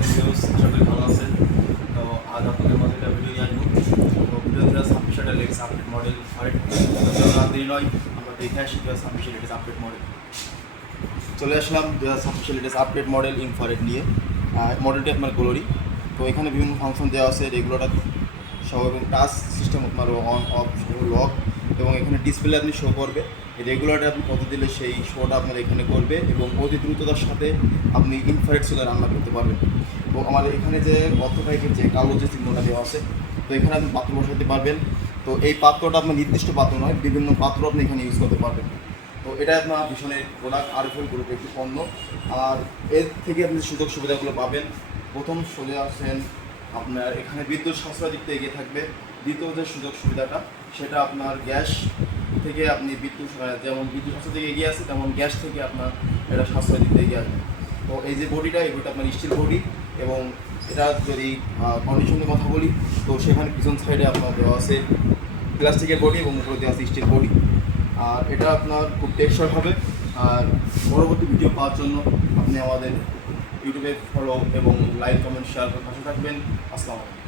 Videos আশা করি ভালো আছেন। তো আজ আপনাদের মধ্যে একটা ভিডিও নিয়ে আসবো। তো ভিডিও 2026 সালের লেটেস্ট আপডেট মডেল দেরি নয়, আমরা দেখে আসি 2026 লেটেস্ট আপডেট মডেল। চলে আসলাম 2026 লেটেস্ট আপডেট মডেল ইনফ্রারেড নিয়ে। মডেলটি আপনার গ্লোরি। তো এখানে বিভিন্ন ফাংশন দেওয়া আছে, রেগুলার সহ এবং টাচ সিস্টেম আপনার অন অফ সহ লক, এবং এখানে ডিসপ্লে আপনি শো করবে। রেগুলারটা আপনি কত দিলে সেই শোটা আপনার এখানে করবে এবং অতি দ্রুততার সাথে আপনি ইনফ্রারেড সোলার রান্না করতে পারবেন। এবং আমাদের এখানে যে টাইপের যে কালো যে সিগন্যালটা দেওয়া আছে, তো এখানে আপনি পাত্র বসাতে পারবেন। তো এই পাত্রটা আপনার নির্দিষ্ট পাত্র নয়, বিভিন্ন পাত্র আপনি এখানে ইউজ করতে পারবেন। তো এটা আপনার ভীষণের প্রোডাক্ট আরএফএল গ্রুপের একটি পণ্য। আর এর থেকে আপনি সুযোগ সুবিধাগুলো পাবেন। প্রথম সোজা আসেন আপনার এখানে বিদ্যুৎ সাশ্রয় দিক থেকে এগিয়ে থাকবে। দ্বিতীয় যে সুযোগ সুবিধাটা সেটা আপনার গ্যাস থেকে আপনি যেমন বিদ্যুৎ সাশ্রয় থেকে এগিয়ে আসে, তেমন গ্যাস থেকে আপনার এটা সাশ্রয় দিক থেকে এগিয়ে আসবে। তো এই যে বডিটা, এই বডিটা আপনার স্টিল বডি, এবং এটা যদি কন্ডিশনের কথা বলি তো সেখানে পিছন সাইডে আপনার দেওয়া আছে প্লাস্টিকের বডি এবং উপরে দেওয়া আছে স্টিল বডি। আর এটা আপনার খুব টেকসই হবে। আর পরবর্তী ভিডিও পাওয়ার জন্য আপনি আমাদের ইউটিউবে ফলো এবং লাইক কমেন্ট শেয়ার করে পাশে থাকবেন। আসসালামু আলাইকুম।